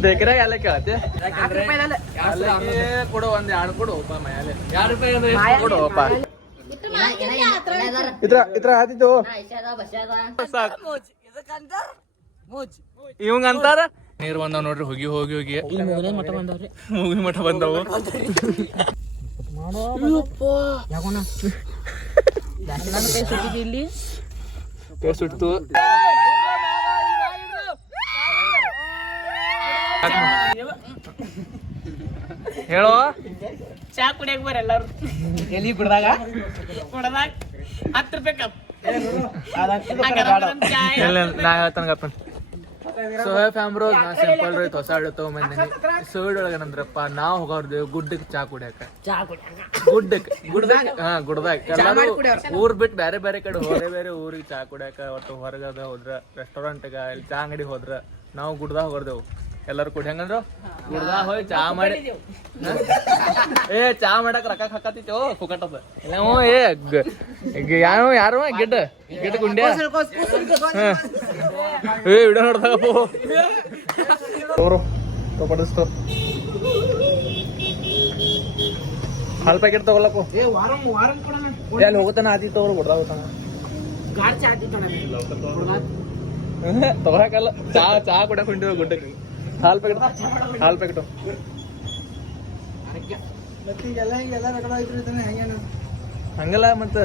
ಬೇಕ್ರೆ ಒಂದ್ ಕೊಡು ಇವಂಗ ಅಂತಾರ ನೀರ್ ಬಂದಾವ್ ನೋಡ್ರಿ ಹೋಗಿ ಹೋಗಿ ಹೋಗಿ ಮುಗಿನ ಮಠ ಬಂದಾವ ಇಲ್ಲಿ ಸುಟ್ತು ಹೇಳೋ? ಚಾ ಕುಡಿಯಕ್ ಬರ ಎಲ್ಲಾರು. ಎಲ್ಲಿ ಕುಡ್ದಾಗ? ಕುಡ್ದಾಗ ಹತ್ತು ರೂಪಾಯಿ ಕಪ್. ನಾ ಹೇಳ್ತಾನಗಪ್ಪ ಸೊ ಹೇ ಫ್ಯಾಮ್ರೋ ನಾ ಸಿಂಪಲ್ ರೈತ ಹೊಸ ಹಳ್ಳಿ ತಗೊಂಬಂದಿನಿ. ಸೈಡ್ ಒಳಗೆ ನಂದ್ರಪ್ಪ ನಾವ್ ಹೋಗೋರ್ದೇವ್ ಗುಡ್ಡಕ್ ಚಾ ಕುಡಿಯಾಕ. ಚಾ ಕುಡಿಯಕ? ಗುಡ್ಡಕ್. ಗುಡ್ದಾಗ? ಹಾ ಗುಡ್ದಾಗ. ಎಲ್ಲಾರು ಊರ್ ಬಿಟ್ಟು ಬೇರೆ ಬೇರೆ ಕಡೆ ಬೇರೆ ಬೇರೆ ಊರಿಗೆ ಚಾ ಕುಡಿಯಾಕ ಒಟ್ಟು ಹೊರಗದ ಹೋದ್ರ ರೆಸ್ಟೋರೆಂಟ್ಗ ಇಲ್ಲಿ ಚಾ ಅಂಗಡಿ ಹೋದ್ರ ನಾವು ಗುಡ್ದಾಗ ಹೋಗರ್ದೇವು. ಎಲ್ಲಾರು ಕುಡಿ. ಹೆಂಗಂದ್ರು? ಕುಡ್ದ ಹೋಯ್ ಚಾ ಮಾಡಿ. ಏ ಚಾ ಮಾಡಕ್ ರೊಕ್ಕ ಹಾಕತ್ತಿತ್ತು? ಇಲ್ಲ ಹ್ಞೂ ಏ ಯಾರು ಯಾರು? ಗಿಡ್ಡ. ಗಿಡ್ಡ ಗುಂಡೆ ಏ ವಿಡಿಯೋ ನೋಡ್ದಾಗಪ್ಪ ಅವರು ತಗೊಡಿಸ್ತು ಹಾಲ್ ಪ್ಯಾಕೆಟ್ ತಗೊಳಕು ಏ ವಾರಂ ವಾರಂ ಕೊಡಣ. ಅಲ್ಲಿ ಹೋಗುತ್ತಾನ? ಆದಿ ತಗೋರು ಕೊಡ್ದ ಹೋಗ್ತಾನ ಗಾಡ್ ಚಾ ತಗೊಳಕಲ್ಲ ಚಾ ಚಾ ಕುಂಡಿ ಹೊಂಟಿವ ಗುಡ್ಡಕ್ಕೆ. ಹಾಲ್ ಪ್ಯಾಕೆಟ್ ಹಾಲ್ ಪ್ಯಾಕೆಟ್ ಹಂಗಲ್ಲ ಮತ್ತ.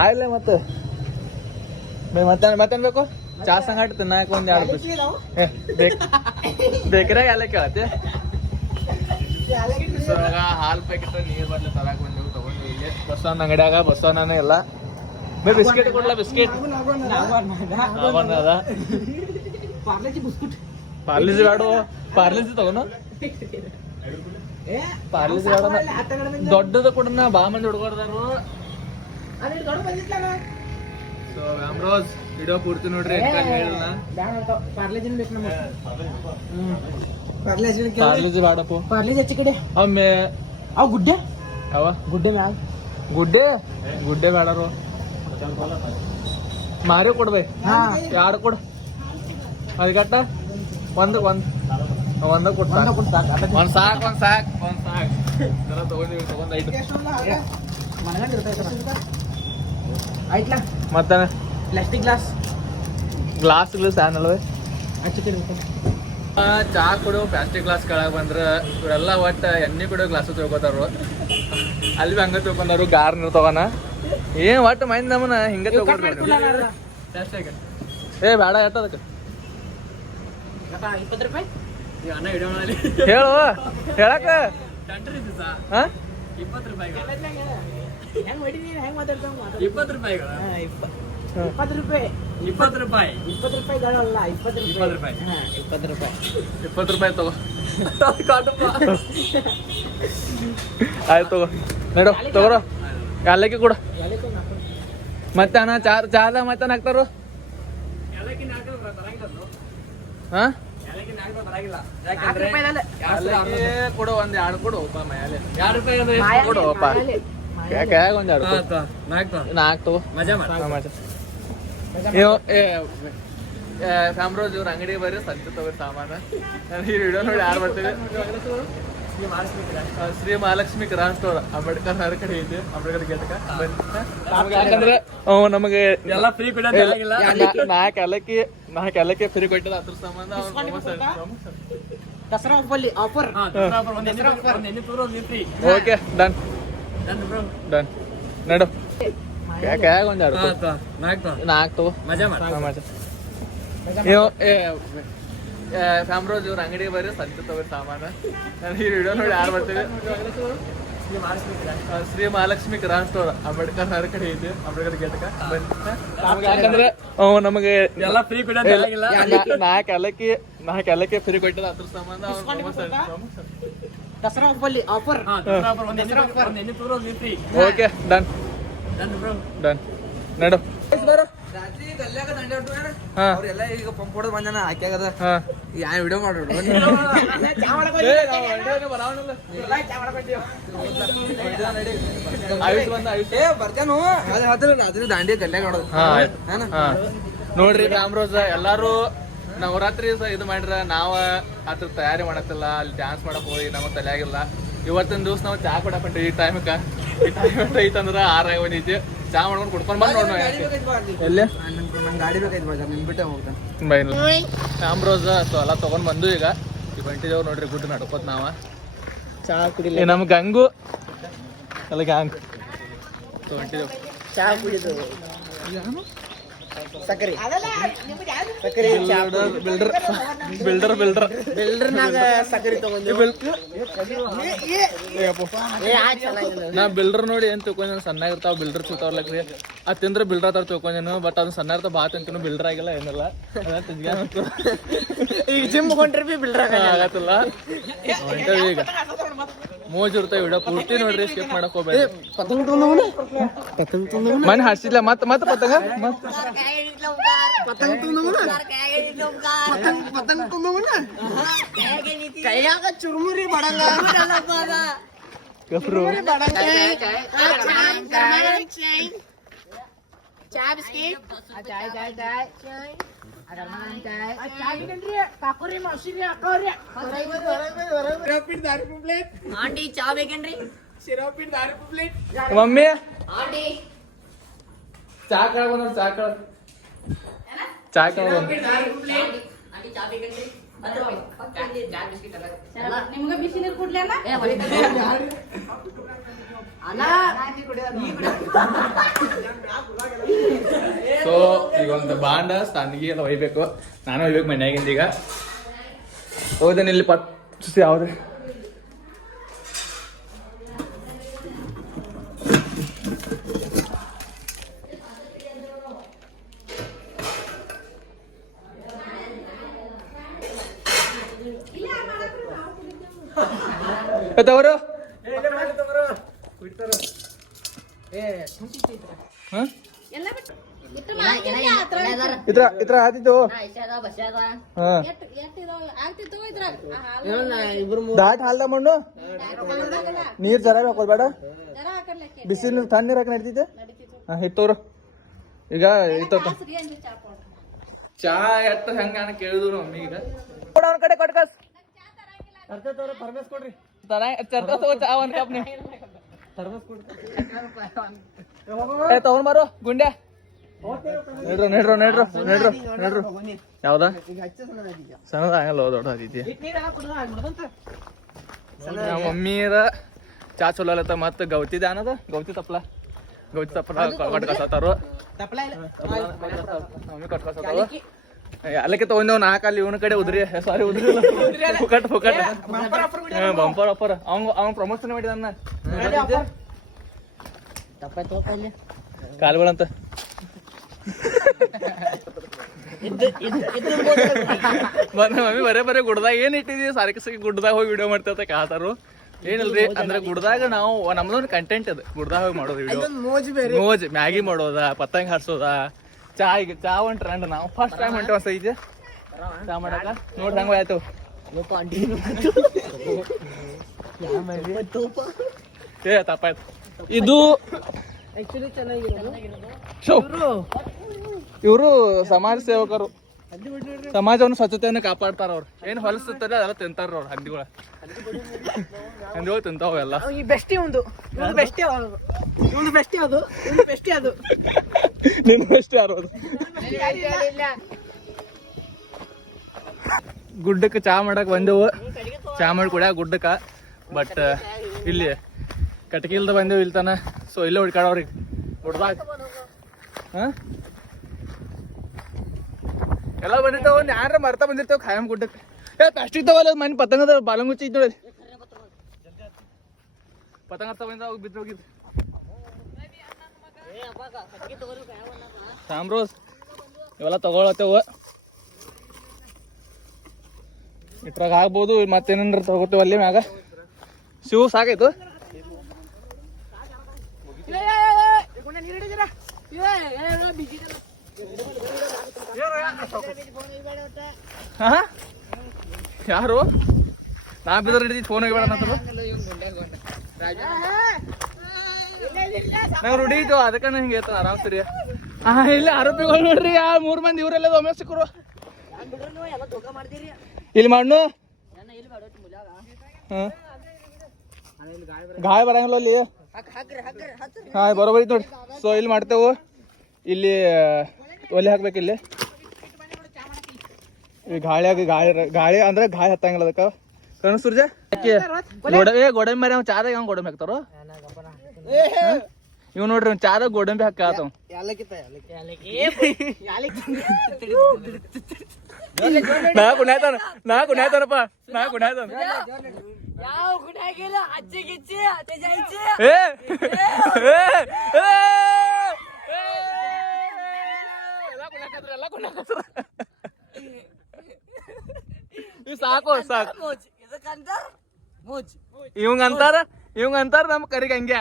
ಆಗ್ಲೇ ಮತ್ತ. ಮತ್ತೆ ಮತ್ತೇನ್ ಬೇಕು? ಚಾ ಸಂಗಾಟ ತಿನ್ನಾಕ ಒಂದ್ ಎರಡು ಏ, ಬೇಕ್ ಬೇಕ್ರೆ ಎಲ್ಲ ಕೇಳತ್ತೆ ಹಾಲ್ ಪ್ಯಾಕೆಟ್ ನೀರ್ ಬರ್ಲಿ ತರಾಕ್ ಬಂದೆವು. ತಗೊಂಡು ಇಲ್ಲಿ. ಬಸವನ ಅಂಗಡ್ಯಾಗ ಬಸವನನೇ ಎಲ್ಲ ಬಿಸ್ಕೆಟ್ ಕೊಡ್ಲಾ ಬಿಸ್ಕೆಟ್? ಅದ? ಪಾರ್ಲೆಜಿ ಬಿಸ್ಕುಟ್. ಪಾರ್ಲೆಜಿ ಬೇಡ ಪಾರ್ಲೆಜಿ ತಗೋಣ. ಏ ಪಾರ್ಲಿಜಿ ಬೇಡ ದೊಡ್ಡದ ಕೊಡನ ಬಾ ಮಂದಿ ಹುಡುಗರ್ದಾರು ಸೊ ರಾಮ್ರೋಸ್ ವಿಡಿಯೋ ಪೂರ್ತಿ ನೋಡ್ರಿ ಪಾರ್ಲೆಜಿನ ಬೇಕು ನಮಗೆ? ಪಾರ್ಲೆಜಿ ಪಾರ್ಲಿಜಿ ಬೇಡಪ್ಪ. ಪಾರ್ಲೆಜಿ ಹಚ್ಚಿ ಕಡೆ. ಅಮ್ಮೆ ಅವ್ ಗುಡ್ಡೆ? ಅವ ಗುಡ್ಡೆ ಮ್ಯಾಗ ಗುಡ್ಡೆ? ಗುಡ್ಡೆ ಬೇಡರು. ಮಾರಿ ಕೊಡ್ಬೇ ಯಾರು ಕೊಡು ಅದಕ್ಕಟ್ಟ ಒಂದು ಒಂದು. ಒಂದ ಕೊಡ್ತಾ ಒಂದ ಕೊಡ್ ಸಾಕ್, ಅದ ಒಂದ್ ಸಾಕ್ ಒಂದ್ ಸಾಕ್. ಒಂದ್ ಸಾಕ್. ಜರ ತಗೊಂಡಿವಿ ತಗೊಂಡ್ ಐದು. ಇರ್ತೈತೆ ಮತ್ತೆ ಪ್ಲಾಸ್ಟಿಕ್ ಗ್ಲಾಸ್ ಗ್ಲಾಸ್ ಗ್ಲಾಸ್ ಅಲ್ವೇ? ಹಚ್ಚಿಟ್ಟಿರ್ಬೇಕು. ಚಾ ಕೊಡು ಪ್ಲಾಸ್ಟಿಕ್ ಗ್ಲಾಸ್ ಕೆಳಗೆ ಬಂದ್ರ ಇವರೆಲ್ಲ ಒಟ್ಟ ಎಣ್ಣೆ ಕೊಡೋ ಗ್ಲಾಸ್ ತಿಳ್ಕೊತಾರು. ಅಲ್ಲಿ ಹಂಗ ತಿಳ್ಕೊಂಡಾರು ಗಾರ್ ತಗೋನ ಏನ್ ಒಟ್ಟು ಮೈಂದ್ ನಮ್ಮನ ಹಿಂಗ ತಿಳ್ಕೊಂಡ್ರಿ. ಏ ಬೇಡ ಎಟ್ಟ ಅದಕ್ಕೆ ಇಪ್ಪತ್ತು ರೂಪಾಯಿ ಹೇಳು ಹೇಳಕ ಇಪ್ಪತ್ತು ರೂಪಾಯಿ ಇಪ್ಪತ್ತು ರೂಪಾಯಿ. ಇಪ್ಪತ್ತು ರೂಪಾಯಿ. ಇಪ್ಪತ್ತು ರೂಪಾಯಿಗಳಲ್ಲ ಇಪ್ಪತ್ತು ಇಪ್ಪತ್ತು ರೂಪಾಯಿ. ರೂಪಾಯಿ. ಇಪ್ಪತ್ತು ರೂಪಾಯಿ. ಇಪ್ಪತ್ತು ರೂಪಾಯಿ ತಗೋ. ಆಯ್ತು ತಗೋ. ನಡು ತಗೋರ. ಎಲ್ಲಕ್ಕೆ ಕೂಡ. ಮತ್ತೆ ಅಣ್ಣ ಚಾ ಚಾದ ಮತ್ತೆ ಹಾಕ್ತಾರು? ಹಾ? ಕೊಡು ಒಂದ್ ಎರಡು ಕೊಡು ಒಪ್ಪ ಮಯಾಲೆ. ಎರಡು ರೂಪಾಯಿ ಅಂದ್ರೆ ಮಾಯಾಲಿ, ಕೊಡು ಅಪ್ಪ. ಮಾಯಾಲಿ. ಕ್ಯಾಗ ಒಂದ್ ಎರಡು ಕೊಡು. ನಾಲ್ಕು. ನಾಲ್ಕು ತಗೋ. ಮಜಾ ಮಾಡ. ಹಾ, ಮತ್ತೆ. ಇವ್ ಏ ಕಾಮ್ರೋಜ್ ಇವ್ರ ಅಂಗಡಿ ಬರ್ರಿ ಸಂತೆ ತಗೋ ಸಾಮಾನು. ಈ ವಿಡಿಯೋ ನೋಡಿ ಯಾರು ಬರ್ತೀವಿ ಆ, ಶ್ರೀ ಮಹಾಲಕ್ಷ್ಮಿ ಕ್ರಾಸ್ ಸ್ಟೋರ್ ಅಂಬೇಡ್ಕರ್ ನಗರ ಕಡೆ ಐತಿ ಅಂಬೇಡ್ಕರ್ ಗೇಟ್ಕ. ಯಾಕಂದ್ರೆ ನಮಗೆ ಎಲ್ಲ ಫ್ರೀ ಕೂಡ ತೆಗಿಲ್ಲ ನಾ- ನಾಲ್ಕು ಏಲಕ್ಕಿ ನಾಲ್ಕು ಫ್ರೀ ಕೊಟ್ಟಿದ ಅದ್ರ ಸಂಬಂಧ. Dasara offer offer okay done done bro done ನಡು. ಕ್ಯಾಗ ಒಂದು ನಾಲ್ಕು. ನಾಲ್ಕು ಮಜಾ ಮಾಡ. ಮಜಾ. ಏ ಕಾಮ್ರೋಜ್ ಇವ್ರ ಅಂಗಡಿ ಬರ್ರಿ ಸಂತೆ ತಗೋರಿ ಸಾಮಾನು ಈ ವಿಡಿಯೋ ನೋಡಿ ಯಾರು ಬರ್ತೀವಿ ಶ್ರೀ ಮಹಾಲಕ್ಷ್ಮಿ ಕಿರಾಣ್ ಸ್ಟೋರ್ ಅಂಬೇಡ್ಕರ್ ನಗರ ಕಡೆ ಐತಿ ಅಂಬೇಡ್ಕರ್ ಗೇಟ್ಕ ಯಾಕಂದ್ರೆ ಅವ್ ನಮಗೆ ಎಲ್ಲ ಫ್ರೀ ಕೂಡ ನಾ ಕೆಲಕ್ಕೆ ನಾ ಕೆಲಕ್ಕೆ ಫ್ರೀ ಕೊಟ್ಟದ ಅದ್ರ ಸಂಬಂಧ. Dasara ಹಬ್ಬಲ್ಲಿ offer okay done done bro done ನಡು ರಾತ್ರಿ ಗಲ್ಯಾಗ ದಂಡೆ ಹೊಡ್ಕೊಂಡ್ರ ಹಾ ಅವ್ರೆಲ್ಲ ಈಗ ಪಂಪ್ ಹೊಡೆದ್ ಬಂದಾನ ಹಾಕ್ಯಾಗದ ಹಾ. ಯಾನ್ ವಿಡಿಯೋ ಮಾಡ್ರಿ ಬರ್ತೇನು ಅದ್ ದಾಂಡಿ ನೋಡ್ರಿ ರಾಮರೋಜ ಎಲ್ಲಾರು ನವರಾತ್ರಿ ಇದು ಮಾಡ್ರ ನಾವ ಅದ್ರ ತಯಾರಿ ಮಾಡತ್ತಿಲ್ಲ ಅಲ್ಲಿ ಡ್ಯಾನ್ಸ್ ಮಾಡಕ್ ಹೋಗಿ ನಮಗ್ ತಲೆ ಆಗಿಲ್ಲ ಇವತ್ತಿನ ದಿವ್ಸ ನಾವ್ ಚಾ ಕೊಡಕ್ ಈ ಟೈಮಕ್ಕ ಈ ಟೈಮ್ ಐತಂದ್ರ ಆರ ಬಂದಿದ್ವಿ ಚಾ ಮಾಡ್ಕೊಂಡು ಕುಡ್ಕೊಂಡ್ ಬಂದು ನೋಡ್ ಎಲ್ಲೇ? ನಂಗೆ ಗಾಡಿ ಬೇಕಾಯ್ತು ಬಾಜಾರ್ ನಿನ್ ಬಿಟ್ಟೆ ಹೋಗ್ತಾನೆ. ಬೈನು ರಾಮರೋಜ ಸೊ ಎಲ್ಲ ತಗೊಂಡ್ ಬಂದು ಈಗ. ಈಗ ಹೊಂಟಿದೇವ್ ನೋಡ್ರಿ ಗುಡ್ ನಡ್ಕೋತ್ ನಾವ. ಚಾ ಕುಡಿಲಿ. ಈ ನಮ್ ಗಂಗು. ಎಲ್ಲ ಗ್ಯಾಂಗ್ ಸೊ ಹೊಂಟಿದೇವ್ ಚಾ ಕುಡಿದು. ಸಕ್ಕರೆ ಸಕ್ಕರೆ ಬಿಲ್ಡರ್ ಬಿಲ್ಡರ್ ಬಿಲ್ಡರ್ ಬಿಲ್ಡರ್ನಾಗ ಸಕ್ಕರೆ ತಗೊಂಡು ಏ ಆ ಚೆನ್ನಾಗಿಲ್ಲ ನಾ ಬಿಲ್ಡರ್ ನೋಡಿ ಏನ್ ತಿಳ್ಕೊಂಡ್ ಸಣ್ಣ ಇರ್ತಾವ ಬಿಲ್ಡರ್ ತಿಳ್ತಾವ್ಲಕ್ರಿ ಅದ್ ತಿಂದ್ರೆ ಬಿಲ್ಡರ್ ತರ ತಿಳ್ಕೊಂಡೇನು ಬಟ್ ಅದು ಸಣ್ಣ ಇರ್ತಾವ ಬಾ ಅಂತ ಬಿಲ್ಡರ್ ಆಗಿಲ್ಲ ಏನಿಲ್ಲ. ಈಗ ಜಿಮ್ ಹೊಂಟ್ರಿ ಬಿ ಬಿಲ್ಡರ್ ಆಗತ್ತಿಲ್ಲ ಈಗ ಮೋಜ್ ಇರ್ತಾವ ವಿಡಿಯೋ ಪೂರ್ತಿ ನೋಡ್ರಿ ಸ್ಕಿಪ್ ಮಾಡಕ್ ಹೋಗ್ಬೇಡಿ ಪತಂಗ ತೊಂದವನು ಪತಂಗ ತೊಂದವನು ಮನೆ ಹರ್ಸಿಲ್ಲ ಮತ್ ಮತ್ ಪತಂಗ ಮತ್ ಪತಂಗ ತೊಂದವನು ಪತಂಗ ಪತಂಗ ತೊಂದವನು ಕೈಯಾಗ ಚುರುಮುರಿ ಬಡಂಗ ಕಪ್ರು ಆಂಟಿ ಚಾ ಬೇಕೇನ್ರಿ ಮಮ್ಮಿ ಆಂಟಿ ಚಾ ಕಳ ಬಂದ್ರ ಚಾ ಕಳ ಚಾ ಕಳ ಬಂದ್ರ ಆಂಟಿ ಚಾ ಬೇಕೇನ್ರಿ ಹತ್ತು ರೂಪಾಯಿ ಚಾ ಬಿಸ್ಕಿಟ್ ಅಲ್ಲ ನಿಮ್ಗೆ ಬಿಸಿ ನೀರು ಕುಡ್ಲೇನ ಏ ಮನೆ ಸೊ ಈಗ ಒಂದು ಬಾಂಡ, ಸಣ್ಣಗಿ ಎಲ್ಲ ಒಯ್ಬೇಕು. ನಾನು ಒಯ್ಬೇಕು ಮನ್ಯಾಗಿಂದ ಈಗ. ಹೋದೇನೆ ಇಲ್ಲಿ ಪತ್ ಯಾವ್ದು ತವರು ಹಾಂ ಎಲ್ಲ ಬಿಟ್ಟು ಇಟ್ಟು ಇದ್ರ ಇದ್ರ ಆದಿತ್ತು ಐಷಾದ ಬಸ್ಯಾದ ಹಾ ಎಟ್ಟು ಎಟ್ಟು ಇದಾವ ಆಗ್ತಿತ್ತು ಇದ್ರಾಗ ದಾಟ್ ಹಾಲ್ದ ಮಣ್ಣು. ನೀರ್ ಜರ ಹಾಕೊಳ್ಬೇಡ ಹಾಕರ್ಲಿಕ್ಕೆ. ಬಿಸಿ ನೀರು ತಣ್ಣ ನೀರ್ ಹಾಕಿ ನಡೀತಿದ್ದೆ ಹಿತ್ತವ್ರು ಈಗ ಇತ್ತ ಚಾ ಎತ್ತ ಹೆಂಗ ಅನ್ನ ಕೇಳಿದ್ರು ಕೊಡ ಅವನ ಕಡೆ ಕೊಟ್ಕಸ್ ಪರ್ಮೇಶ್ ಕೊಡ್ರಿ. ತರ ಚರ್ತ ತಗೋ ಚಾ ಒಂದ್ ಕಪ್ ನೀ. ಏ ತಗೊಂಡ್ ಬಾರೋ ಗುಂಡೆ ನೆಡ್ರು ನೆಡ್ರು ನೆಡ್ರು ನೆಡ್ರು ನೆಡ್ರು. ಯಾವ್ದ? ಸಣ್ಣದ ಆಗಲ್ಲ ದೊಡ್ಡ ನಮ್ಮ ಮಮ್ಮಿರ ಚಾ ಚಲೋ ಅಲ್ಲತ್ತ ಮತ್ತ ಗೌತಿ ದಾನದ ಗೌತಿ ತಪ್ಪಲ ಗೌತಿ ತಪ್ಪಲ ಕಟ್ಕಸತ್ತಾರು ಮಮ್ಮಿ ಕಟ್ಕಸತ್ತಾವ ಅಲ್ಲಕ್ಕೆ ತಗೊಂಡೇವ್ ನಾಲ್ಕು ಅಲ್ಲಿ ಇವನ ಕಡೆ ಉದ್ರಿ. ಸಾರಿ ಉದ್ರಿ ಫುಕಟ್ ಫುಕಟ್. ಬಂಪರ್ ಆಫರ್ ಅವ್ ಅವ್ನ ಪ್ರಮೋಷನ್ ಮಾಡಿದ ತಪ್ಪ ತೋಪ ಇಲ್ಲಿ. ಕಾಲ್ಗಳಂತ. ಮಮ್ಮಿ ಬರೇ ಬರೇ ಗುಡ್ದಾಗ ಏನ್ ಇಟ್ಟಿದ್ವಿ ಸಾರಿಗೆ ಸರಿ ಗುಡ್ದಾಗ ಹೋಗಿ ವಿಡಿಯೋ ಮಾಡ್ತೇವೆ ಕಾತಾರು. ಏನಿಲ್ರಿ ಅಂದ್ರೆ ಗುಡ್ದಾಗ ನಾವು ನಮ್ದೊಂದು ಕಂಟೆಂಟ್ ಅದು. ಗುಡ್ದಾಗ ಹೋಗಿ ಮಾಡೋದು ವಿಡಿಯೋ ಮೋಜ್ ಮೋಜ್ ಮ್ಯಾಗಿ ಮಾಡೋದ ಪತಂಗ ಹಾರ್ಸೋದ ಚಾ ಈಗ ಚಾ ಒಂದ್ ಟ್ರೆಂಡ್ ನಾವು. ಫಸ್ಟ್ ಟೈಮ್ ಹೊಂಟ ಹೊಸ ಈಗ ಚಾ ಮಾಡಕ ನೋಡ್ರಿ ಹಂಗ ಆಯ್ತು ಏ ತಪ್ಪಾಯ್ತು. ಇದು ಇವರು ಸಮಾಜ ಸೇವಕರು. ಸಮಾಜವನ್ನು ಸ್ವಚ್ಛತೆಯನ್ನು ಕಾಪಾಡ್ತಾರ ಅವ್ರು. ಏನ್ ಹೊಲಸುತ್ತಾರೆ ಅದೆಲ್ಲ ತಿಂತಾರ ಅವ್ರು ಹಂದಿಗಳ. ಹಂದಿಗಳು ತಿಂತಾವೆಲ್ಲ ಈ ಬೆಸ್ಟಿ ಒಂದು ಇವ್ನು ಬೆಸ್ಟಿ ಇವ್ನು ಬೆಸ್ಟಿ ಅದು. ಇವ್ನು ಬೆಸ್ಟಿ ಅದು. ನಿನ್ನ ಅಷ್ಟೇ ಯಾರು ಅದು? ಗುಡ್ಡಕ್ಕೆ ಚಾ ಮಾಡಕ್ ಬಂದೆವು. ಚಾ ಮಾಡಿ ಕೂಡ ಗುಡ್ಡಕ್ಕ. ಬಟ್ ಇಲ್ಲಿ ಕಟ್ಗಿ ಇಲ್ದ ಬಂದೆವು ಇಲ್ತಾನ. ಸೊ ಇಲ್ಲೇ ಹುಡ್ಕಾಡವ್ರಿಗೆ ಗುಡ್ದಾಗ ಹಾ? ಎಲ್ಲ ಬಂದಿರ್ತಾವ, ಒಂದ್ ಯಾರ ಮರ್ತಾ ಬಂದಿರ್ತಾವ, ಖಾಯಂ ಗುಡ್ಡಕ್ಕೆ. ಏ ಪ್ಲಾಸ್ಟಿಕ್ ತಗೋಲ್ಲ ಮನೆ ಪತಂಗದ ಬಾಲಂಗುಚ್ಚಿ ನೋಡಿ ಪತಂಗ ಹತ್ತ ಬಂದ ಅವಾಗ ಬಿದ್ದು ಹೋಗಿದ್ದು. ಸಾಮ್ರೋಸ್ ಇವೆಲ್ಲ ತಗೊಳತ್ತೇವ. ಇಟ್ರಾಗ ಆಗ್ಬೋದು ಮತ್ತೇನಂದ್ರೆ ತಗೋತೇವ ಅಲ್ಲಿ ಮ್ಯಾಗ. ಶಿವು, ಸಾಕಾಯ್ತು? ಹಾ? ಯಾರು? ನಾ ಬಿದ್ರೆ ಹಿಡಿದಿ ಫೋನ್ ಹೋಗಿ ಬೇಡ ನಂಗೆ ರೂಢಿ ಇತ್ತು ಅದಕ್ಕೆ ಹಿಂಗೆ ಹೇಳ್ತಾನೆ ಆರಾಮ್ ಸರಿ. ಹಾ ಇಲ್ಲ ಆರೋಪಿಗಳು ನೋಡ್ರಿ ಆ ಮೂರ್ ಮಂದಿ ಇವರೆಲ್ಲ ಒಮ್ಮೆ ಸಿಕ್ಕರು ಇಲ್ಲಿ ಮಣ್ಣು ಹಾ. ಗಾಯ ಬರಂಗಿಲ್ಲ ಅಲ್ಲಿ. ಹಾ ಬರೋಬರಿ ನೋಡಿ ಸೊ ಇಲ್ಲಿ ಮಾಡ್ತೇವು. ಇಲ್ಲಿ ಒಲೆ ಹಾಕ್ಬೇಕು ಇಲ್ಲಿ. ಈ ಗಾಳಿಯಾಗ ಗಾಳಿ ಗಾಳಿ ಅಂದ್ರೆ ಗಾಳಿ ಹತ್ತಂಗಿಲ್ಲ ಅದಕ್ಕ. ಕಣ್ ಸೂರ್ಜ ಗೋಡಂಬಿ ಏ ಗೋಡಂಬಿ ಮರಿ ಅವ್ನು ಚಾದಾಗ ಹೆಂಗ್ ಗೋಡಂಬಿ ಹಾಕ್ತಾರೋ? ಇವ್ ನೋಡ್ರಿ ಅವ್ನ್ ಚಾದಾಗ ಗೋಡಂಬಿ ಹಾಕಾತವ್ ನಾ ಕುಣ್ಯಾತಾನ ನಾ ಕುಣ್ಯಾತಾನಪ್ಪ. ನಾ ಕುಣ್ಯಾತಾನ. ಯಾವ ಗುಡಾಗಿಲ್ಲ ಅಜ್ಜಿ ಗಿಚ್ಚಿ ಅತ್ತೆ ಜಾಯ್ಚಿ ಏ! ಏ, ಏ, ಏ, ಎಲ್ಲ. ಇವ್ ಸಾಕು ಸಾಕು. ಮೂಜ್ ಇದಕ್ಕಂತ ಮೂಜ್. ಇವಂಗ ಅಂತಾರ ಇವಂಗ ಅಂತಾರ ನಮ್ ಕರಿಗ ಹಂಗ್ಯ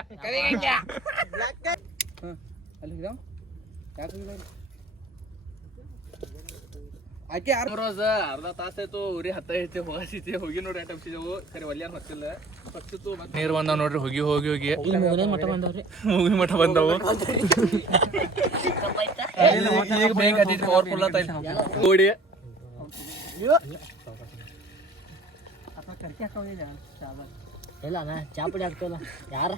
ಆಕೆ ಯಾರು ರೋಜ ಅರ್ಧ ತಾಸಾಯ್ತು ಉರಿ ಹತ್ತ ಐತಿ ಹೋಗಿಸಿ ಹೋಗಿ ನೋಡಿ ಆಟ ಸಿದವು ಸರಿ ಒಲ್ಯಾನ್ ಹೊತ್ತಿಲ್ಲ. ನೀರ್ ಬಂದಾವ್ ನೋಡ್ರಿ ಹೋಗಿ ಹೋಗಿ ಹೋಗಿ. ಮಠ ಬಂದವ್ರಿ. ಮುಗಿನ ಮಠ ಬಂದವು. ಈಗ ಬೇಗ ಅದಿಟ್ಟು ಪವರ್ಫುಲ್ ಆತೈತಿ ನೋಡಿ. ಇಲ್ಲ ನಾ ಚಾಪುಡಿ ಆಗ್ತಲ್ಲ ಯಾರ?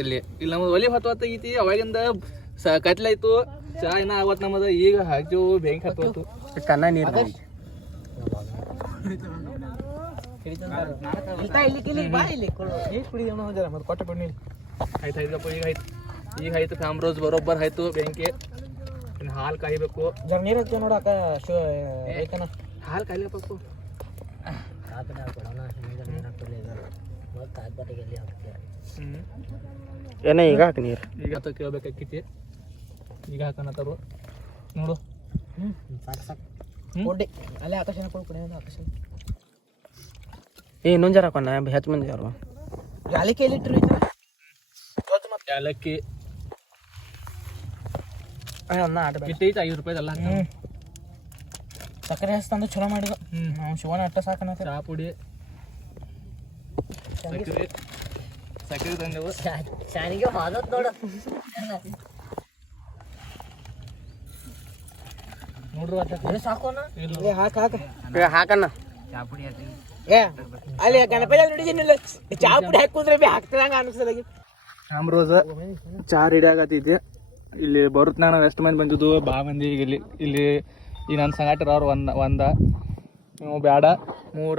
ಇಲ್ಲಿ ಇಲ್ಲಿ ನಮ್ದು ಒಲಿ ಹೊತ್ತು ಹೊತ್ತಾಗೈತಿ ಅವಾಗಿಂದ ಸ ಕತ್ಲಾಯ್ತು. ಚಾ ಇನ್ನ ಅವತ್ ನಮ್ಮದ ಈಗ ಹಾಕಿವು ಬೆಂಕಿ ಹತ್ತು ಕನ್ನ ನೀರ್ ಕೊಟ್ಟ ಕೊಡಿ ಆಯ್ತು ಆಯ್ತಪ್ಪ ಈಗ ಆಯ್ತು. ಈಗ ಆಯ್ತು ಕಾಮ್ರೋಸ್ ಬರೋಬ್ಬರ್ ಆಯ್ತು ಬೆಂಕಿ. ಇನ್ನು ಹಾಲು ಕಾಯ್ಬೇಕು. ಜರ ನೀರ್ ಹಾಕ್ತೇವ್ ನೋಡಕ್ಕ ಹಾಲು ಕಾಯ್ಲಪ್ಪ. ಹ್ಮ್ ಏನ ಈಗ ಹಾಕಿ ನೀರ್? ಈಗ ಕೇಳ್ಬೇಕಾಕೈತಿ ಈಗ ಹಾಕನತ್ತಾರು ನೋಡು. ಕೊಡ್ಡಿ. ಅಲ್ಲೇ ಆಕಾಶ ಕೊಡು ಕೊಡಿ ಆಕಾಶ. ಏ ಇನ್ನೊಂದು ಜರ ಹಾಕೋಣ ಹೆಚ್ಚು ಮಂದಿ ಅವರು ಯಾಲಕ್ಕಿ ಎಲ್ಲಿ ಇಟ್ರಿ ಯಾಲಕ್ಕಿ. ಅನ್ನ ಆಟ ಇಟ್ಟೈತಿ ಐದು ರೂಪಾಯಿ ಎಲ್ಲ ಹಾಕ್ತಾನ. ಸಕ್ಕರೆ ಹಸ್ತಂದು ಚಲೋ ಮಾಡಿದ ನಾವು ಶಿವನ ಅಟ್ಟ ಸಾಕನ ಚಾ ಪುಡಿ. ಸಕ್ಕರೆ ಸಕ್ಕರೆ ತಂದೆವು. ಶಾನಿಗೆ ಹಾದತ್ ನೋಡ ನೋಡ್ರಿ ಅಟ್ಟ ಸಾಕೋನ ಇಲ್ಲ ಹಾಕ ಹಾಕ ಹಾಕಣ್ಣ. ಏ ಅಲ್ಲಿ ಗಣಪತಿ ನೋಡಿದ್ದೀನಿಲ್ಲ ಚಾ ಪುಡಿ ಹಾಕುದ್ರೆ ಬಿ ಹಾಕ್ತಿದಂಗ ಅನ್ಸಲಾಗಿ ಆಮ್ರೋಸ ಚಾ ರೆಡಿ ಆಗತ್ತೈತಿ ಇಲ್ಲಿ ಬರುತ್ತ ನಾನು ಎಷ್ಟು ಮಂದಿ ಬಂದಿದ್ದು ಬಾ ಮಂದಿ ಈಗ ಇಲ್ಲಿ ಇಲ್ಲಿ ಈ ನನ್ನ ಸಂಗಾಟರ ಅವ್ರು ಒಂದ ಒಂದ. ನೀವು ಬ್ಯಾಡ ಮೂರ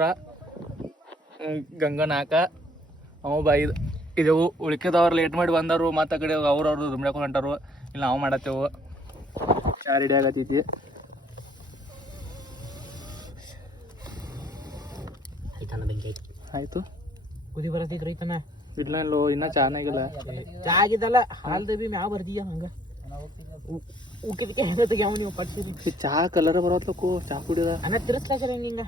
ಗಂಗಾ ಗಂಗ ನಾಲ್ಕ ಅವು ಬಾ ಇದು ಇದೆವು ಉಳ್ಕಿದವ್ರು ಲೇಟ್ ಮಾಡಿ ಬಂದರು ಮತ್ತು ಆ ಕಡೆ ಅವ್ರವ್ರು ಇಲ್ಲ ಹೊಂಟಾರು. ಇಲ್ಲಿ ನಾವು ಮಾಡತ್ತೇವು. ಚಾ ರೆಡಿ ಆಗತ್ತೈತಿ ಆಯ್ತು. ಕುದಿ ಬರತೈತ್ರಿ ಐತನ ಇಲ್ಲ ಇಲ್ಲೋ ಇನ್ನೂ ಚಾನಾಗಿಲ್ಲ ಚಾ ಆಗಿದ್ದಲ್ಲ ಹಾಲ್ದ ಬಿ ಮ್ಯಾವ ಬರ್ದೀಯ ಹಂಗ. ಉಕ್ಕಿದಕ್ಕೆ ಹೆಂಗ ತೆಗ್ಯಾವ ನೀವು ಪಡ್ಸಿರಿ ಈ ಚಾ ಕಲರ್ ಬರತ್ಲಕ್ಕು ಚಾ ಕುಡಿದ ಅನ್ನ ತಿರ್ಸ್ತಾರ ಹಿಂಗ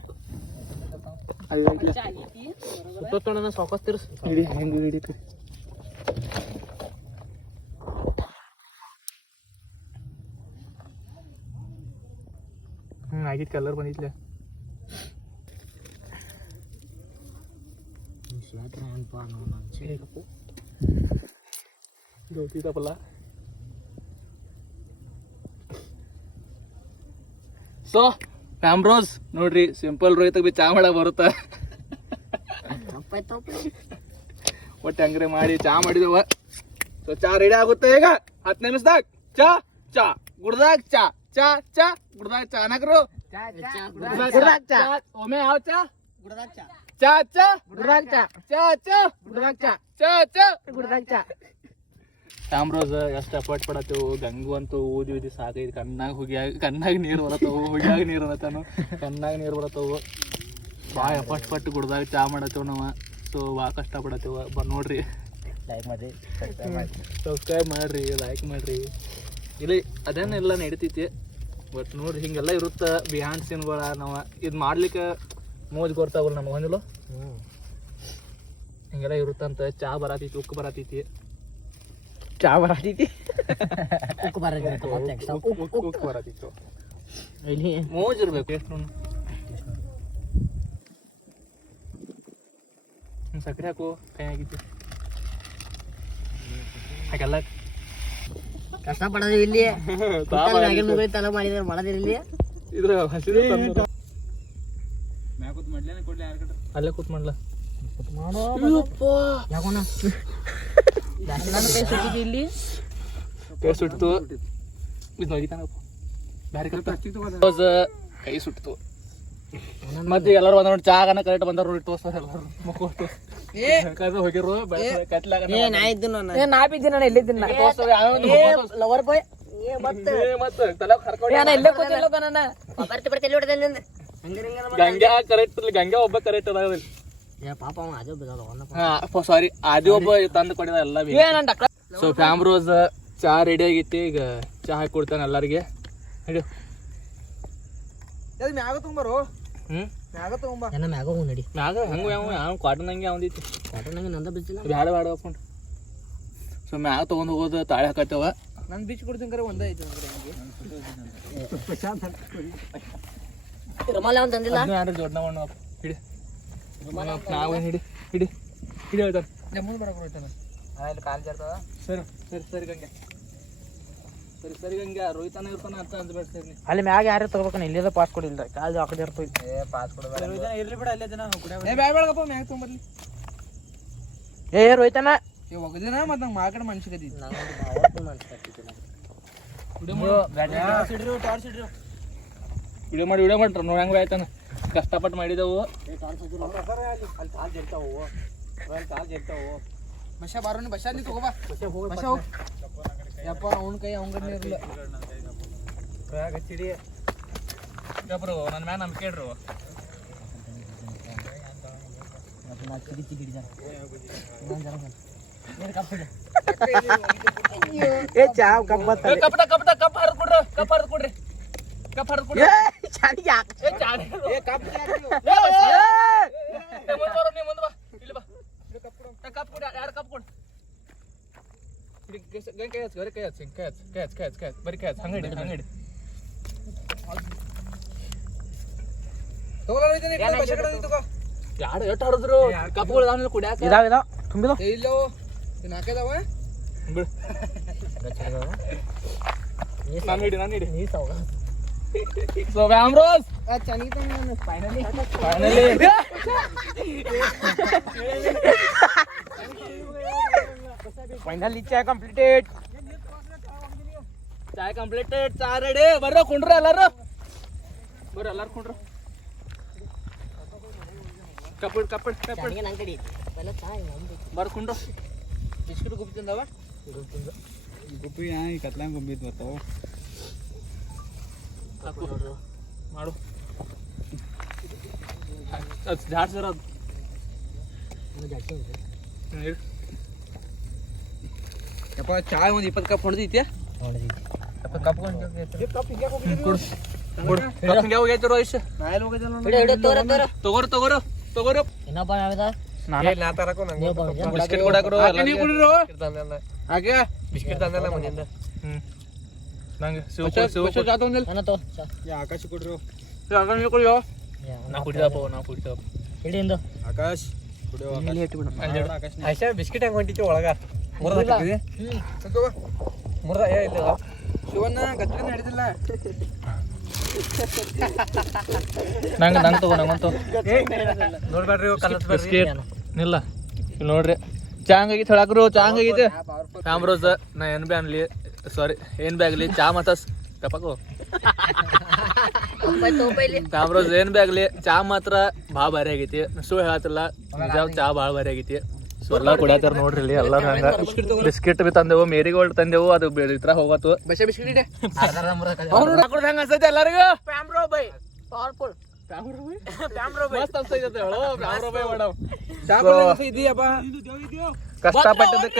ಸುತ್ತೊತ್ತೊಂಡ ಸಾಕಸ್ ತಿರ್ಸ್. ಹಿಡಿ ಹೆಂಗೆ ಹಿಡಿತು ಹ್ಞೂ ಆಗಿತ್ತು ಕಲರ್ ಬಂದಿತ್ಲೆ ಗೊತ್ತಿತ್ತಪ್ಪಲ್ಲ ಸೊ ಪ್ಯಾಮ್ರೋಸ್ ನೋಡ್ರಿ ಸಿಂಪಲ್ ರೋಹಿತ ಬಿ ಚಾ ಮಾಡಕ್ ಬರುತ್ತ? ಒಟ್ಟು ಹಂಗ್ರೆ ಮಾಡಿ ಚಾ ಮಾಡಿದವ. ಸೊ ಚಾ ರೆಡಿ ಆಗುತ್ತೆ ಈಗ. ಹತ್ತು ನಿಮಿಷದಾಗ. ಚಾ ಚಾ. ಗುಡ್ದಾಗ ಚಾ. ಚಾ ಚಾ. ಗುಡ್ದಾಗ ಚಾ. ನಗರು ಗುಡ್ದಾಗ ಚಾ. ಒಮ್ಮೆ ಯಾವ ಚಾ? ಗುಡ್ದಾಗ ಚಾ. ಚಾ ಚಾ ಗುಡ್ದಾಗ ಚಾ ಚಾ ಚಾ ಗುಡ್ದಾಗ ಚಾ ಚಾ ಚಾ ಗುಡ್ದಾಗ ಚಾ ಕ್ಯಾಮ್ರೋಸ್ ಎಷ್ಟು ಎಫರ್ಟ್ ಪಡತ್ತೇವು. ಗಂಗು ಅಂತೂ ಊದಿ ಊದಿ ಸಾಕೈತಿ ಕಣ್ಣಾಗ ಹುಗಿಯಾಗ ಕಣ್ಣಾಗ ನೀರು ಬರತ್ತವು. ಹುಗಿಯಾಗ ನೀರು ಬರತ್ತಾನು. ಕಣ್ಣಾಗ ನೀರು ಬರತ್ತವು. ಭಾಳ ಎಫರ್ಟ್ ಪಟ್ಟು ಗುಡ್ದಾಗ ಚಾ ಮಾಡತ್ತೇವು ನಾವು. ಸೊ ಭಾಳ ಕಷ್ಟ ಪಡತ್ತೇವ. ಬ ನೋಡ್ರಿ. ಸಬ್ಸ್ಕ್ರೈಬ್ ಮಾಡ್ರಿ ಲೈಕ್ ಮಾಡ್ರಿ. ಇಲ್ಲಿ ಅದೇನೆಲ್ಲ ನಡಿತೈತಿ. ಬಟ್ ನೋಡ್ರಿ ಹಿಂಗೆಲ್ಲ ಇರುತ್ತೆ. ಬಿಹಾಂಡ್ ಸೀನ್ಗಳ ನಾವು. ಇದು ಮಾಡ್ಲಿಕ್ಕೆ ಮೋಜ್ ಗೊತ್ತಾಗಲ್ಲ ನಮಗೆ ಒಂದಿಲ್ಲ ಹಿಂಗೆಲ್ಲ ಇರುತ್ತಂತ ಚಾ ಬರತೈತಿ ಉಕ್ಕು ಬರತೈತಿ. ಚಾ ಬರತೈತಿ. ಉಕ್ಕು. ಉಕ್ಕು ಬರತಿತ್ತು ಇಲ್ಲಿ ಮೋಜ್ ಇರ್ಬೇಕು. ಎಷ್ಟು ಸಕ್ಕರೆ ಹಾಕು ಕೈ ಆಗಿತ್ತು ಹಾಗೆಲ್ಲ ಕಷ್ಟ ಪಡೋದು ಇಲ್ಲಿ ಮಾಡಿದ್ರೆ ಮಾಡೋದಿಲ್ಲ ಇಲ್ಲಿ. ಇದ್ರ ಹಸಿರು. ಅಲ್ಲೇ ಕೂತ್ ಮಾಡ್ಲ? ಇಲ್ಲಿ? ಕೈ ಸುಟ್ಟಿತು ಇದು ಬ್ಯಾರೆ ಕೈ ಸುಟ್ಟಿತು ಮತ್ತೆ ಎಲ್ಲರೂ ಬಂದ ನೋಡಿ ಚಾಗನ ಕರೆಕ್ಟ್ ಬಂದಾರ ನೋಡಿ ತೋರ್ಸ್ತಾರ ಎಲ್ಲರೂ. ಮಕ್ಕೋಟ್ಟು ಹೋಗಿರು ಕತ್ಲಾಗ ಏ ನಾ ಇದ್ದು ಏ ನಾ ಬಿದ್ದೀನಿ ನಾನು ಎಲ್ಲಿದ್ದೀನಿ ಲವರ್ ಬಾಯ್. ಮತ್ತೆ? ತಲೆ ಕರ್ಕೊಂಡು ಕೂತಿಲ್ಲ ನನ್ನ ಬರ್ತಿ ಬರ್ತಿ ಎಲ್ಲಿ ಹೊಡೆದಲ್ಲಿ ಗಂಗೆ ಕರೆಕ್ಟ್ ಗಂಗಾ ಒಬ್ಬ ಕರೆಕ್ಟ್ ಅದ ಏ ಪಾಪ ಅವ ಅದು ಹಾ ಸಾರಿ ಅದೇ ಒಬ್ಬ ತಂದು ಕೊಡಿದ ಎಲ್ಲ ಸೊ ಫ್ಯಾಮ್ ರೋಸ್ ಚಾ ರೆಡಿ ಆಗೈತಿ ಈಗ ಚಹಾ ಹಾಕಿ ಕೊಡ್ತಾನೆ ಎಲ್ಲರಿಗೆ. ಹಿಡಿಯು ಅದು ಮ್ಯಾಗ ತೊಗೊಂಬರು? ಹ್ಮ್? ಮ್ಯಾಗ ತೊಗೊಂಬ. ಏನ ಮ್ಯಾಗ ಹೋಗ್ ನಡಿ. ಮ್ಯಾಗ ಹಂಗ ಯಾವ ಯಾವ ಕಾಟನ್ ಹಂಗೆ ಯಾವ್ದೈತಿ ಕಾಟನ್ ನಂದ ಬಿದ್ದಿಲ್ಲ. ಬ್ಯಾಡ ಬ್ಯಾಡ ಹಾಕೊಂಡು ಸೊ ಮ್ಯಾಗ ತೊಗೊಂಡು ಹೋಗೋದು ತಾಳೆ ಹಾಕತ್ತವ. ನಾನು ಬೀಚ್ ಕೊಡ್ತೀನಿ ಕರೆ ಒಂದೇ ಐತೆ ರುಮಾಲ ಅವ್ನು ತಂದಿಲ್ಲ? ಅದನ್ನ ಯಾರು ಜೋಡ್ನ ಹಿಡಿ. ನಾವು ಹಿಡಿ. ಹಿಡಿ. ಹಿಡಿ ಬರಕ್ಕೆ ಹೋಗ್ತಾನೆ. ಕಾಲ್ ಜಾರ್ತದ ಸರಿ. ಸರಿ ಸರಿ ಗಂಗೆ. ಸರಿ ಸರಿ ಗಂಗೆ. ರೋಹಿತನ ಇರ್ತಾನ ಅಂತ ಅಂದ್ಬೇಡ ಸರಿ. ಅಲ್ಲಿ ಮ್ಯಾಗ ಯಾರು ತಗೋಬೇಕು ಇಲ್ಲಿದ ಪಾಸ್ ಕೊಡಿಲ್ಲ ಕಾಲ್ ಆ ಕಡೆ ಇರ್ತೈತಿ ಏ ಪಾಸ್ ಕೊಡಬೇಡ ಇರ್ಲಿ ಬಿಡ ಅಲ್ಲೇ ಜನ ಏ ಬ್ಯಾಡ ಬೇಡಪ್ಪ ಮ್ಯಾಗ ತೊಗೊಂಬರ್ಲಿ. ಏ ರೋಹಿತನ. ಏ ಒಗದಿನ ಮತ್ತೆ ನಂಗೆ ಟಾರ್ಚ್ ಮನ್ಸಿಗದಿ ವಿಡಿಯೋ ಮಾಡಿ ವಿಡಿಯೋ ಮಾಡ್ರಿ. ನೋಡಿ ಹೆಂಗ್ ಆಯ್ತಾನ. ಕಷ್ಟಪಟ್ಟು ಮಾಡಿದೆವು. ಬಸ ಬಾರೋನಿ ಬಸ ನೀ ತಗೋಬಾ. ಹೋಗ್ ಯಪ್ಪ ಅವ್ನ ಕೈ ಅವ್ನ ಕಡೆ ಇರಲ್ಲ ಗಬ್ರು ನನ್ನ ಮ್ಯಾಲ ನಂಬಿಕೆ ಇಡ್ರು. ಏ ಚಾ ಕಪ್ಪಟ ಕಪ್ ಹರಿದ್ ಕೊಡ್ರಿ ಕಪ್ ಹರಿದ್ ಕೊಡ್ರಿ ಕಪ್ ಹರಿದ್ ಕೊಡ್ರಿ. ಚಾಡಿ ಯಾಕೆ ಏ ಚಾಡಿ ಏ ಕಬ್ಬ ಏ ಬಸ್ಸಿ. ಏ ಮುಂದ್ ಬರೋ ನೀ ಮುಂದ್ ಬಾ ಇಲ್ಲಿ ಬಾ ಏ ಕಪ್ ಕೊಡಿ ಎರಡು ಕಪ್ ಕೊಡು ಹಿಡಿ, ಗೆಸ್- ಗಂಗೆ ಕೈ ಹಚ್ಚು, ಬರೀ ಕೈ ಹಚ್ಚು, ಹಿಂಗ್ ಕೈ ಹಚ್ಚು, ಕೈ ಹಚ್ಚು, ಕೈ ಹಚ್ಚು, ಕೈ ಹಚ್ಚು, ಬರೀ ಕೈ ಹಚ್ಚು, ಹಂಗ್ ಹಿಡಿ, ಹಂಗ್ ಹಿಡಿ. ತಗೋಲ್ಲ ರೋಹಿತನ ಬಸ ಕಡೆ ತಗೋ ಯಾರು ಎಷ್ಟು ಹರಿದ್ರು ಕಪ್ಗಳು ಅದಾವಲ್ಲ ಕುಡ್ಯಾಕ ಇದಾವ ಇದಾವ ತುಂಬಿದ ಇಲ್ಲೋ ನಾಲ್ಕೈದವ ಬಿಡು. ನಾನು ಹಿಡಿ ನಾನು ಹಿಡಿ ಸೊ ವ್ಯಾಮ್ರೋಸ್ ಚೆನ್ನಾಗಿ ಫೈನಲಿ ಫೈನಲಿ ಫೈನಲಿ ಚಾ ಕಂಪ್ಲೀಟೆಡ್ ಚಾಯ್ ಕಂಪ್ಲೀಟೆಡ್ ಚಾ ರೆಡಿ ಬರ್ರೋ ಕುಂಡ್ರು ಎಲ್ಲಾರು ಬರ್ರಿ ಎಲ್ಲಾರು ಕುಂಡ್ರು ಕಪ್ಪಡ್ ಕಪ್ಪಡ್ ಕಪ್ಪಡ್ ನಂಗೆ ಕಡಿ ಎಲ್ಲ ಚಾಯ್ ನಮ್ದು ಬರ್ ಕುಂಡ್ರು ಬಿಸ್ಕಿಟ್ ಗುಪ್ಪಿ ತಿಂದವ ಹಾಕು. ಮಾಡು. ಅದು ಜಾಡ್ ಸರ್ ಅದು. ಇನ್ನೂ ಜಾಸ್ತಿ ಉಂಟು. ಹ್ಮ್, ಇರು. ಯಪ್ಪ ಚಾಯ್ ಒಂದು ಇಪ್ಪತ್ತು ಕಪ್ ಹೊಡೆದೈತಿ. ನೋಡಿದ್ವಿ. ಕಪ್ ಕೊಡು. ಕೊಡು. ಕಪ್ ಹಿಂಗೆ ಹೋಗೈತೆ ರೋಹಿಶ್ ನಾ ಎಲ್ಲಿ ಹೋಗಿದ್ದೆ ಹಿಡಿ, ಹಿಡಿ, ತೋರ, ತೋರ. ತಗೋರು ತಗೋರು ತಗೋರು. ಇನ್ನೊಬ್ಬ ಯಾವ್ದ ನಾ ತರಕೋ ನೀವು ಬಂದ್ಯಾ? ಬಿಸ್ಕೆಟ್ ಕೊಡಾಕರು ನೀವು ಕುಡಿದ್ರು? ಹಾಗೆ? ಬಿಸ್ಕಿಟ್ ತಂದಲ್ಲ ಮನೆಯಿಂದ. ಹ್ಮ್. ನಂಗೆ ಶಿವ ಶಿವ ಆಕಾಶ ಕೊಡ್ರಿ. ಆಕಾಶ ಕೊಡ್ರು ಕುಡಿಯೋ ಯಾ, ನಾ ಕುಡಿದಪ್ಪ ನಾ ಕುಡಿದಪ್ಪ ಹಿಡಿ ಇಂದು. ಆಕಾಶ್ ಆಕಾಶ. ಬಿಸ್ಕಿಟ್ ಹೆಂಗ್ ಹೊಂಟಿತ್ತು ಒಳಗ? ಮುರ್ದ ಮುರ್ದ ಏ ಇಲ್ಲ ಶಿವಣ್ಣ ಗಟ್ಟಿನ ಹಿಡಿದಿಲ್ಲ ನಂಗೆ ನಂಗೆ ತಗೋ ನಂಗಂತ ನೋಡ್ಬೇಡ್ರಿ ಬಿಸ್ಕೆಟ್ ನಿಲ್ಲ. ಇಲ್ಲಿ ನೋಡ್ರಿ. ಚಾಂಗ್ ಆಗಿತ್ತು ಹೇಳಕ್ರು ಚಾಂಗ್ ಆಗಿತ್ತು ಕ್ಯಾಮ್ರೋಸ್ ನಾ ಏನ್ ಬಿ ಅನ್ಲಿ. ಸಾರಿ ಏನ್ ಬ್ಯಾಗ್ಲಿ ಆಗ್ಲಿ ಚಾ ಮತ್ತ ಕಪಕು? ಕ್ಯಾಮ್ರೋಸ್ ಏನ್ ಬಿ ಆಗ್ಲಿ ಚಾ ಮಾತ್ರ ಭಾಳ ಭಾರಿ ಆಗೈತಿ. ಸು ಹೇಳತ್ತಿಲ್ಲ ನಿಜ ಚಾ ಭಾಳ ಭಾರಿ ಆಗೈತಿ. ಸೊ ಎಲ್ಲ ಕುಡಿಯತ್ತಾರ ನೋಡ್ರಿ ಇಲ್ಲಿ ಎಲ್ಲಾರು ಹಂಗ. ಬಿಸ್ಕಿಟ್ ಬಿ ತಂದೆವು ಮೇರಿಗೋಲ್ಡ್ ತಂದೆವು ಅದು ಇತ್ರ ಹೋಗತ್ತು. ಅನ್ಸೈತೆ ಎಲ್ಲರಿಗೂ? ಪ್ಯಾಮ್ರೋ ಬೈ ಪವರ್ಫುಲ್ ಬೈ ಕಷ್ಟಪಟ್ಟದಕ್ಕ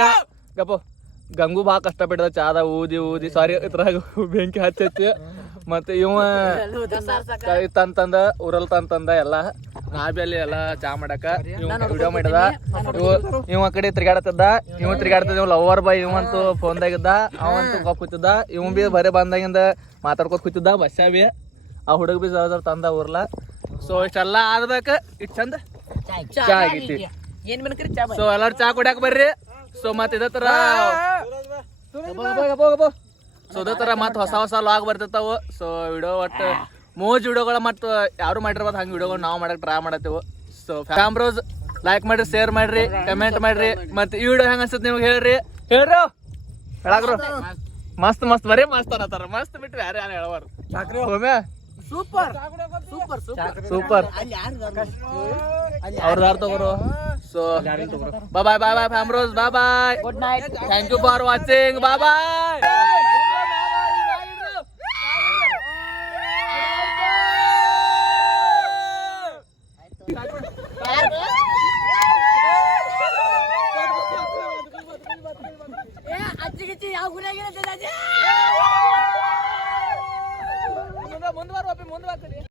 ಗಪ್ಪ. ಗಂಗು ಬಾ ಕಷ್ಟಪಟ್ಟದ ಚಾದ ಊದಿ ಊದಿ ಸಾರಿ ಇದ್ರಾಗ ಬೆಂಕಿ ಹಚ್ಚಿ ಮತ್ತೆ ಇವ ತಂತಂದ ಉರಲ್ ತಂತಂದ ಎಲ್ಲ ನಾ ಬಿ ಅಲ್ಲಿ ಎಲ್ಲ ಚಾ ಮಾಡಕ ಇವ್ ವಿಡಿಯೋ ಮಾಡಿದ. ಇವ ಇವ ಕಡೆ ತಿರ್ಗಾಡತ್ತದ ಇವ್ ತಿರ್ಗಾಡ್ತದ ಇವ್ ಲವರ್ ಬಾಯ್ ಇವಂತೂ ಫೋನ್ದಾಗಿದ್ದ ಅವಂತೂ ಕಪ್ ಕೂತಿದ್ದ ಇವ್ ಬಿ ಬರೀ ಬಂದಾಗಿಂದ ಮಾತಾಡ್ಕೊತ ಕೂತಿದ್ದ ಬಸ್ಸಾ ಬಿ. ಆ ಹುಡುಗ ಬಿ ಜವಾಬ್ದಾರ್ ತಂದ ಊರ್ಲ. ಸೊ ಇಷ್ಟೆಲ್ಲ ಆದ್ಬೇಕ ಇಷ್ಟ ಚಂದ ಚಾ ಆಗಿತಿ. ಏನ್ ಮೆನ್ಕರಿ? ಚಾ ಸೊ ಎಲ್ಲಾರು ಚಾ ಕುಡಿಯಾಕ ಬರ್ರಿ. ಸೊ ಮತ್ ಇದ ತರ ಸೊ ಅದೇ ತರ ಮತ್ ಹೊಸ ಹೊಸ ಲಾಗ್ ಬರ್ತಿರ್ತಾವ. ಸೊ ವಿಡಿಯೋ ಒಟ್ಟು ಮೋಜ್ ವಿಡಿಯೋಗಳ ಮತ್ ಯಾರು ಮಾಡಿರ್ಬೋದು ಹಂಗ ವಿಡಿಯೋಗಳು ನಾವು ಮಾಡಕ್ ಟ್ರೈ ಮಾಡತ್ತೇವು. ಸೊ ಫ್ಯಾಮ್ರೋಸ್ ಲೈಕ್ ಮಾಡ್ರಿ ಶೇರ್ ಮಾಡ್ರಿ ಕಮೆಂಟ್ ಮಾಡ್ರಿ, ಮತ್ ಈ ವಿಡಿಯೋ ಹೆಂಗ ಅನ್ಸುತ್ತೆ ನಿಮ್ಗೆ ಹೇಳ್ರಿ. ಹೇಳ್ರಿ? ಮಸ್ತ್ ಮಸ್ತ್, ಬರೀ ಮಸ್ತ್ ಅನ್ನತಾರ ಮಸ್ತ್ ಬಿಟ್ರಿ ಯಾರು ಯಾರು ಹೇಳವಾರು ಒಮ್ಮೆ ಸೂಪರ್ ಸೂಪರ್ ಸೂಪರ್ ಸೂಪರ್ ಅವ್ರ ಯಾರು ತಗೋರು so bye bye bye bye ಫ್ಯಾಮ್ರೋಸ್ bye bye good night thank you for watching bye bye ಅಜ್ಜಿ ಗಿಚ್ಚಿ ಯಾವ ಗುರಿಯಾಗಿರುತ್ತೆ